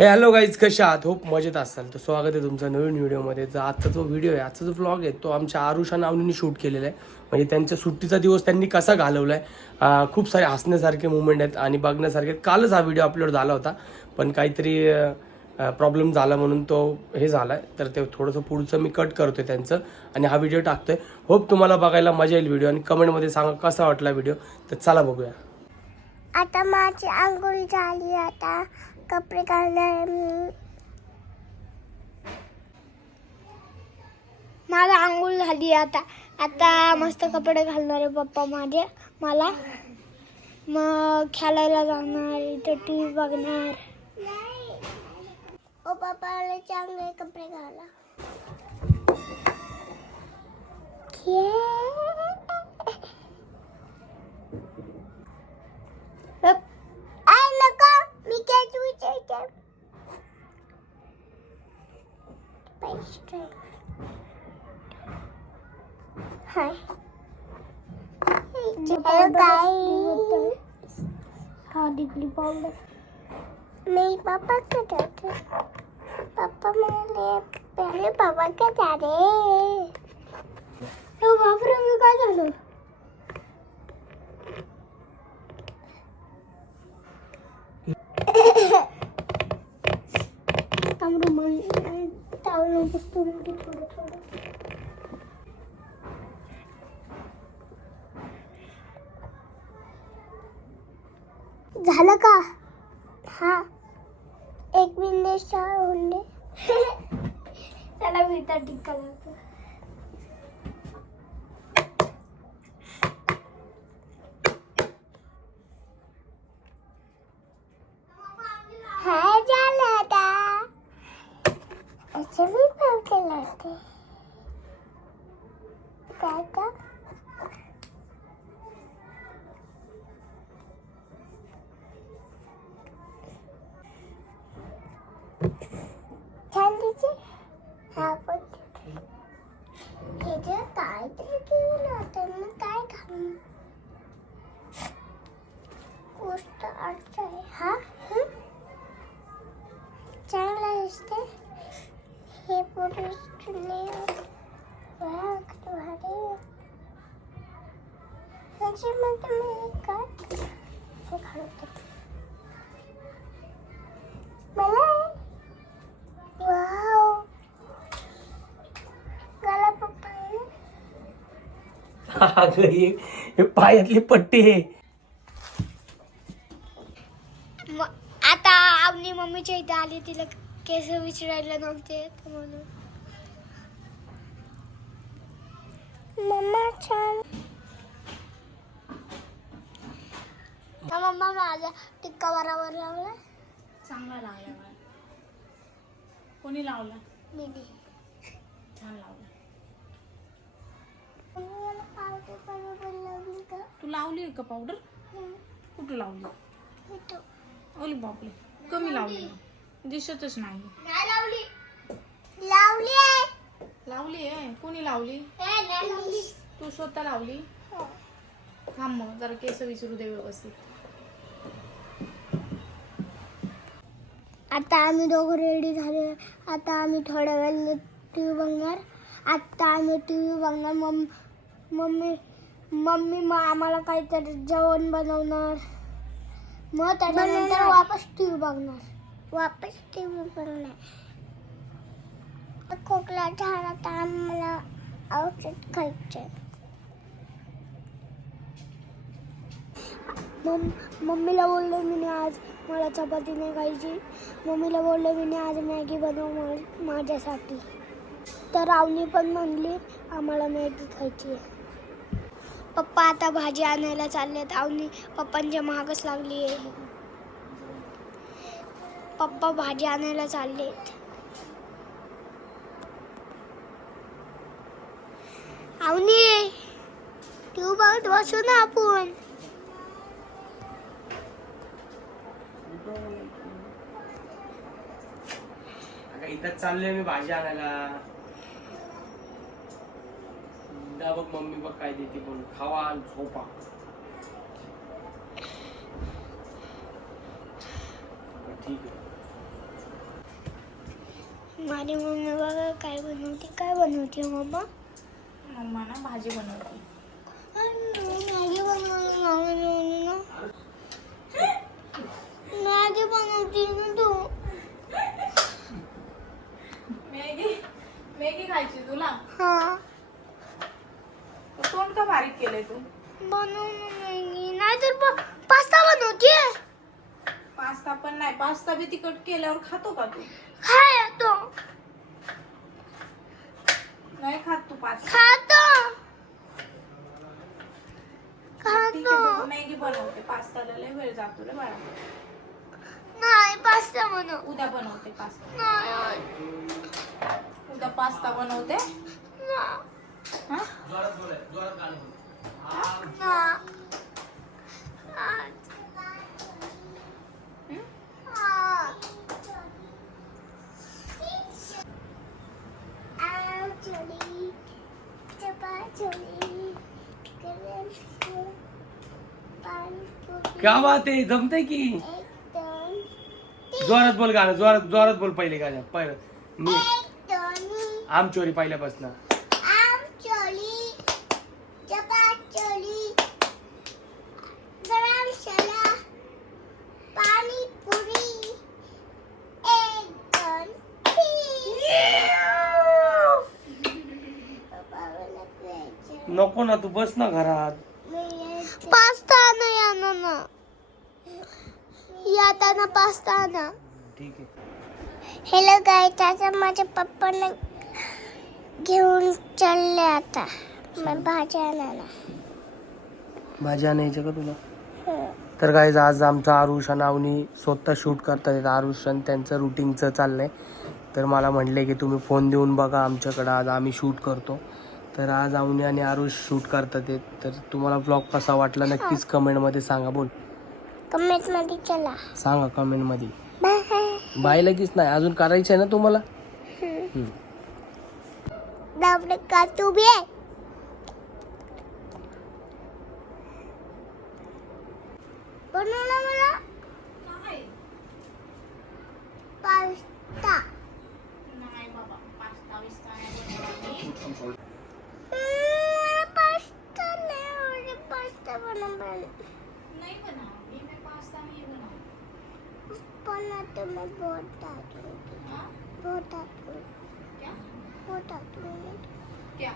हे hello guys कशा आहात? होप मजेत असाल. तर स्वागत आहे तुमचा नवीन व्हिडिओमध्ये. जर आजचा जो व्हिडिओ आहे आजचा जो व्लॉग आहे तो आमच्या आरुषा नावनीने शूट केलेला आहे. म्हणजे त्यांच्या सुट्टीचा दिवस त्यांनी कसा घालवला आहे खूप सारे हसण्यासारखे मुवमेंट आहेत आणि बघण्यासारखे आहेत. कालच हा व्हिडिओ अपलोड झाला होता. पण काहीतरी प्रॉब्लेम झाला म्हणून तो हे झाला आहे. तर ते थोडंसं पुढचं मी कट करतोय त्यांचं आणि हा व्हिडिओ टाकतोय. होप तुम्हाला बघायला मजा येईल व्हिडिओ आणि कमेंटमध्ये सांगा कसा वाटला व्हिडिओ तर चला बघूया. आता माझी आंघोळ झाली आता कपडे घालणार मी. माझा आंघोळ झाली आता. आता मस्त कपडे घालणार आहे पप्पा माझे मला. मग खेळायला जाणार इथं टी व्ही बघणार. ओ पप्पाला चांगले कपडे घाला. आय नको मी कॅच विचारते पैसे हाय हॅलो गाईस हा डिग्री पावडर मी पापा का जाते पापा म्हणाले पहिले पापा का जा रे तो बापरे मी काय झालं झालं का? हा. एक मिनिट चार होऊन दे. त्याला विटा टिक्का लावतो अगं, हे पायातली पट्टी आहे आता आवनी मम्मीच्या इथे आली तिला केस विचारायला नव्हते तर म्हणून. मम्मा छान. मम्मा माझा टिक्का बराबर लावला चांगला लागला मला कोणी लावला? मी छान लावला. तू लावली आहे का पावडर. कुठं लावली. ओली बापले कमी लावली. दिसतच नाही. लावली. लावली आहे. लावली आहे? कोणी लावली? तू स्वतः लावली? हो. थांब मग जरा केस विचारू दे व्यवस्थित. आता आम्ही दोघं रेडी झाले. आता आम्ही थोड्या वेळाने टी व्ही बघणार. आता आम्ही टी व्ही बघणार. मम मम्मी मम्मी मग आम्हाला काहीतरी जेवण बनवणार. मग त्याच्यानंतर वापस टी व्ही बघणार. वापस टी व्ही बघणार. खोकला झाला तर आम्हाला औषध खायचं. मम मम्मीला बोलले मी आज मला चपाती नाही खायची. मम्मीला बोलले मी आज मॅगी बनव मा- माझ्यासाठी. तर रावणी पण म्हणली आम्हाला मॅगी खायची आहे. पप्पा आता भाजी आणायला चाललेत. आवनी पप्पांच्या महागच लागली आहे. पप्पा भाजी आणायला चाललेत. आवनी तू बघत बसू ना आपण. इथं चाललोय मी भाजी आणायला. दा बघ मम्मी बघ काय देते पण खावा आणि झोपा. ठीक आहे. माझी मम्मी बघा काय बनवते काय बनवते मम्मा मम्मा ना भाजी बनवते. मॅगी बनवते ना मॅगी बनवते ना तू? मॅगी मॅगी खायची तुला? हा. तू तोंड का बारीक केलंय तू? बनव ना मॅगी नाहीतर पास्ता बनवते पास्ता पण नाही. पास्ता बी तिखट केल्यावर खातो का तू? येतो नाही खात तू पास्ता. खातो. खातो. मॅगी बनवते. पास्ताला लय वेळ जातो रे बाळा. नाही पास्ता बनव. उद्या बनवते पास्ता. नाही. उद्या पास्ता बनवते. ना? क्या बात आहे जमतंय की? जोरात बोल गाणं जोरात जोरात बोल पहिले गाणं पहिलं. मी आम चोरी पहिल्यापासून पाणीपुरी एक दोन तीन नको ना तू बस ना घरात. पास्ता आणा यानं ना याताना पास्ता आणा. ठीक आहे. हॅलो गाय आता माझ्या पप्पांना घेऊन चालले आता. मग भाजी आणायला. का तुला? हं. तर काय आज आमचा आरुष आणि अवनी स्वतः शूट करतात आहेत. आरुष आणि त्यांचं रुटीनचं चाललंय. तर मला म्हणले की तुम्ही फोन देऊन बघा आमच्याकडं. आज आम्ही शूट करतो. तर आज अवनी आणि आरुष शूट करतात आहेत तर तुम्हाला ब्लॉग कसा वाटला नक्कीच कमेंटमध्ये सांगा बोल. कमेंटमध्ये चला. सांगा कमेंटमध्ये. बाय. बाय लगेच नाही अजून करायचं आहे ना तुम्हाला? हम्म. दाबले का तू बी आहे बनवला मला? नाही पास्ता नाही बाबा पास्ता बिस्ता नाही बनवला मी. मला पास्ता नाही आवडत पास्ता बनवला बनव मी मी पास्ता नाही पण आता मी टाकली हा? बोट टाकली क्या? बोट टाकली क्या?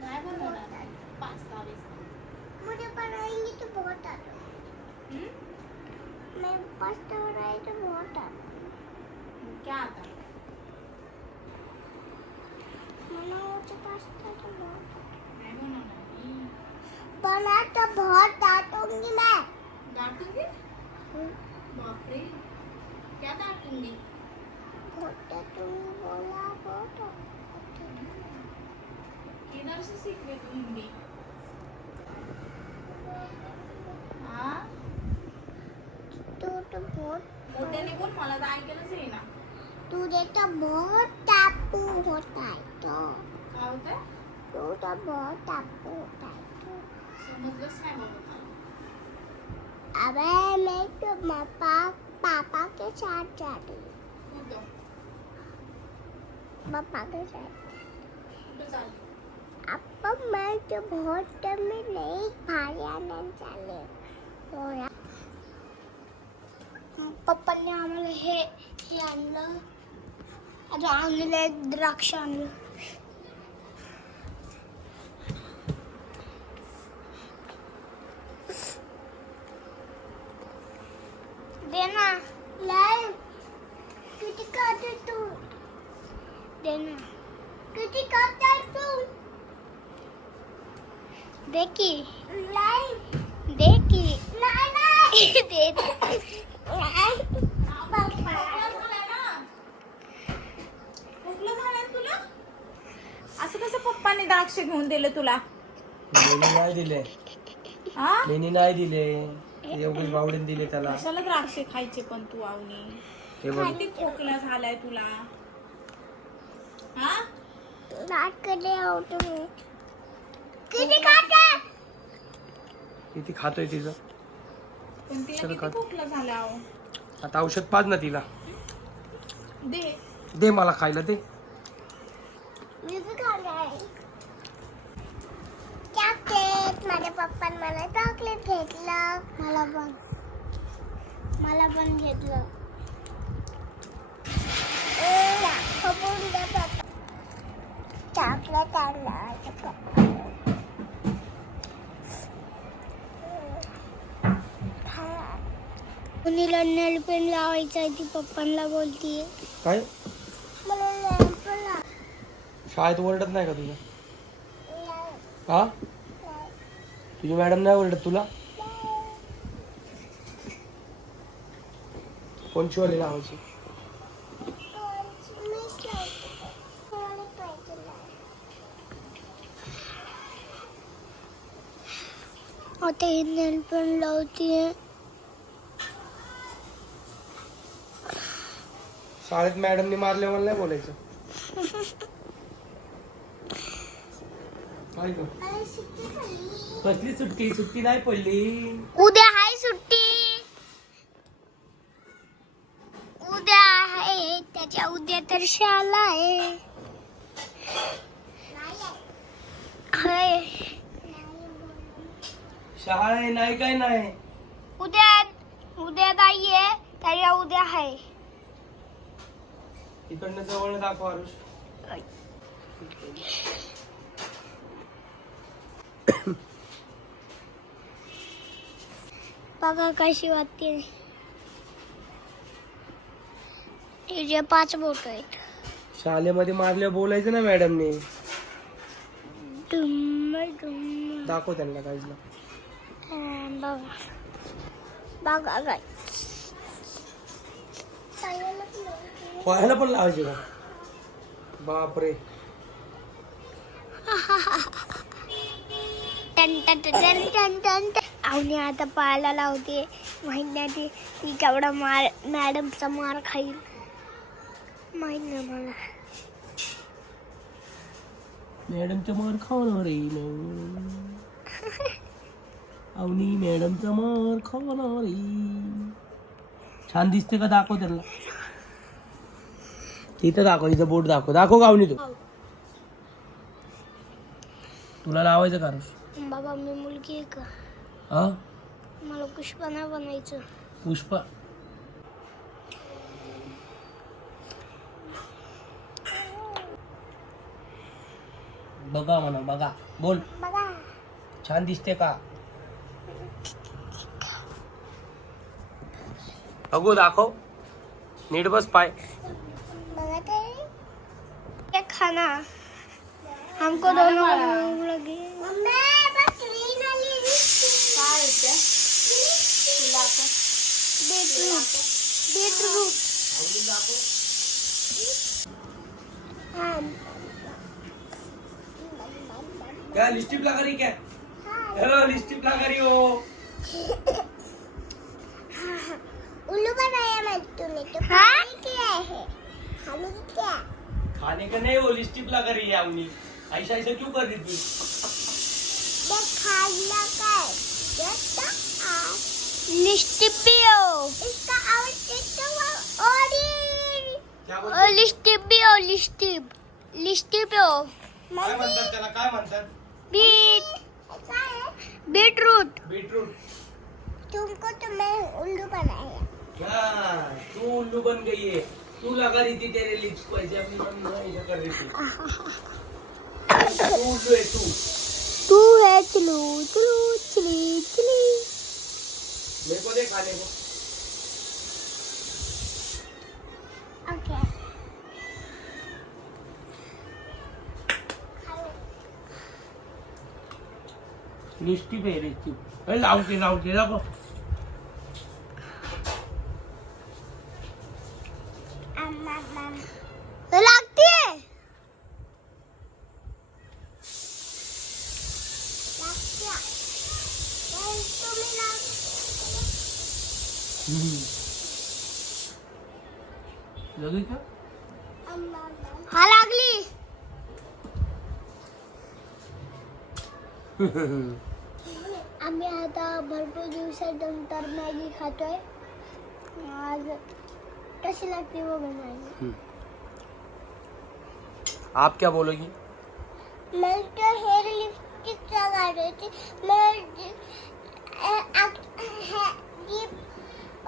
नाही बनवणार पास्ता बिस्ता मुझे बनाएंगे तो बहुत हम्म? मैं पास्ता बनाए तो बहुत आता क्या आता? तो पास्ता तो बहुत नाही मी. बना तो बहुत डांटूंगी मैं। डांटूंगी? बापरे। क्या डांटूंगी? बहुत डांटूंगी बोला बहुत किधर से सीख रहे तू हिंदी हाँ? तू तो बहुत मोठ्याने बोल मला तर ऐकायलाच येईना. तू तो बहुत टापू होता है तो। काय होतंय? तू तो बहुत टापू होता है। समजलंच नाही बाबा मला. अबे मैं तो पापा पापा के साथ जाती कुठं पापा के साथ कुठं चालली अब मैं तो बहुत टाइम में नहीं भाज्या चालले पोळ्या पप्पांनी आम्हाला हे हे आणलं आता आणलेलं एक द्राक्ष आणलं दे ना नाही किती खाते तू दे ना किती नाही दे. नाही. असं कसं पप्पाने द्राक्ष घेऊन दिलं तुला? नाही दिले. हा नाही दिले. एवढी बावडीन दिले त्याला. कशाला द्राक्षे खायचे पण तू आवनी? हे बघ. किती खोकला झालाय तुला. मी. किती खाते? किती खातोय तिचं? पण तिला चल किती खा. खोकला झाला अहो. आता औषध पाज ना तिला. दे. दे मला खायला दे. मी बी खाणार चॉकलेट माझ्या पप्पान मला चॉकलेट घेतलं. मला पण. मला पण घेतलं. चॉकलेट आणलं कुणीला नेल पेन लावायचं आहे ती पप्पांना बोलतीये काय? मला नेल पेन लाव शाळेत ओरडत नाही का तुला हा? तुझी मॅडम नाही ओरडत तुला? कोणची वाली लावायची? आता हे नेल पेन लावतीये. शाळेत मॅडमनी मारले मला नाही बोलायचं. काय ग कसली सुट्टी? सुट्टी नाही पडली. उद्या हाय सुट्टी. उद्या आहे त्याच्या उद्या तर शाळा आहे हाय. शाळा आहे, नाही काय नाही. उद्या उद्या नाही आहे त्याच्या उद्या आहे. इकडनं जवळ दाखव आरुष. बघा कशी वाटते. तिचे पाच बोट आहेत. शाळेमध्ये मारले बोलायचं ना मॅडमने. डुम्म डुम्म दाखव त्यांना काहीच ना. बघा बघा काय पाहायला पण लावायचे का? बापरे. टन टन टन टन टन टन टन. आवनी आता पाहायला लावते. नाही ती केवढा मार मॅडमचा मार खाईल. माहीत नाही मला. मॅडमचा मार खाणार अवनी मॅडमचा मार खाणार. छान दिसते का? दाखव त्यांना. इथं दाखव इथं बोट दाखव. दाखव गावनी तू? तुला लावायचं का? बाबा मी मुलगी आहे का? हा? मला पुष्पा नाही बनायचं. पुष्पा? बघा म्हणा बघा. बोल. छान दिसते का? बघू दाखव. नीट बस पाय. बघा ते ये खाना. हमको दोनों को भूख लगी. काय? होत्या बीटरूट बीटरूट क्या लिस्टिप लगा रही क्या? हेलो लिस्टिप लगा रही हो। उल्लू बनाया मैं तूने तो खाने क्या है। खाने क्या? खाने का नहीं वो लिस्टिप लगा रही है अवनी ऐसा ऐसा क्यों कर रही थी? मैं खाना का लिस्टिपियो इसका आवाज़ तो ओरी क्या ओ लिस्टिपियो लिस्टिप लिस्टिपियो काय म्हणतात त्याला? काय म्हणतात? बीट बीटरूट बीटरूट तुमको तो मैं उल्लू बनाया। हाँ तू उल्लू बन गई है. तू लगा रही थी तेरे लिप्स को ऐसे अपनी ऐसा कर रही थी. तू उल्लू है तू. तू है चलू चलू चली चली. मेरे को दे खाने को. ओके आहे लिस्टिप अरे लावते लावते दाखव लागते लगेल का हा लागली आम्ही आता भरपूर दिवसानंतर मॅगी खातोय. आज कशी लागते बघा नाही आप क्या बोलोगी? मैं तो हेयर लिपस्टिक लगा रही थी। मैं लिप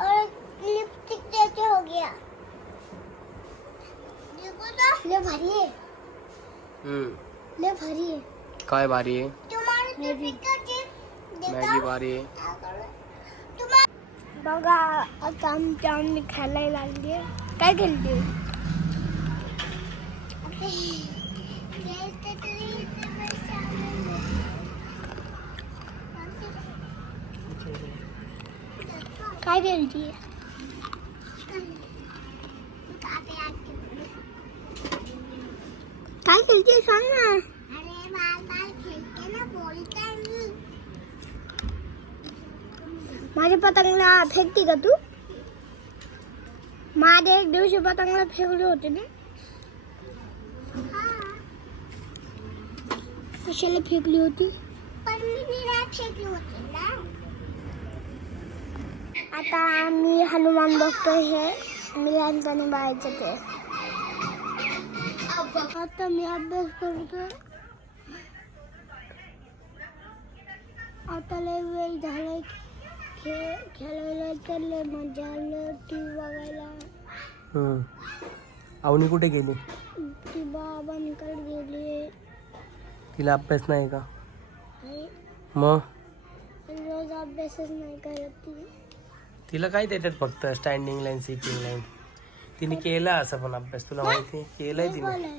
और लिपस्टिक जैसे हो गया। ले भारी है। हम्म। ले भारी है। काय भारी आहे तुम्हारे मॅगी। भारी आहे बघा आता आमच्या आम्ही खायला लागली काय खेळते काय खेळते माझ्या पतंगला फेकते का तू माझ्या एक दिवशी पतंगला फेकले होते ना कशाला फेकली होती पण मी फेकली होती ना आता आम्ही हनुमान बघतोय हे मी लहानपणी बाळायचं ते आता मी अभ्यास करतोय आता लय वेळ झालाय खेळ खेळायला तर लय मजा आलं टी व्ही बघायला अवनी कुठे गेली? ती बाबांकडे गेली. तिला अभ्यास नाही का? मग? रोज अभ्यासच नाही करत ती. तिला काय देतात फक्त? स्टँडिंग लाईन सिटिंग लाईन तिने केला असं पण अभ्यास तुला माहिती? केलंय तिने. बोलाय.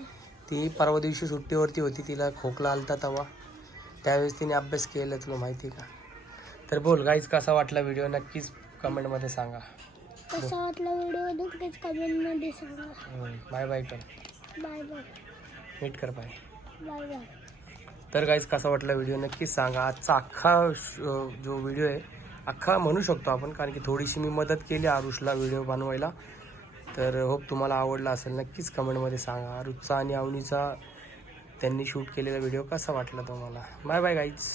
ती परवा दिवशी सुट्टीवरती होती तिला खोकला आलता तेव्हा त्यावेळेस तिने अभ्यास केला तुला माहिती का? तर बोल गाईज कसा वाटला व्हिडिओ नक्कीच कमेंटमध्ये सांगा. कसा वाटला व्हिडिओ नक्कीच कमेंटमध्ये सांगा. बाय बाय कर. बाय बाय मीट कर बाय बाय बाय तर गाईज कसा वाटला व्हिडिओ नक्कीच सांगा. आजचा अख्खा जो व्हिडिओ आहे अख्खा म्हणू शकतो आपण कारण की थोडीशी मी मदत केली आरुषला व्हिडिओ बनवायला. तर होप तुम्हाला आवडला असेल नक्कीच कमेंटमध्ये सांगा. आरुषचा आणि अवनीचा त्यांनी शूट केलेला व्हिडिओ कसा वाटला तुम्हाला? Bye bye guys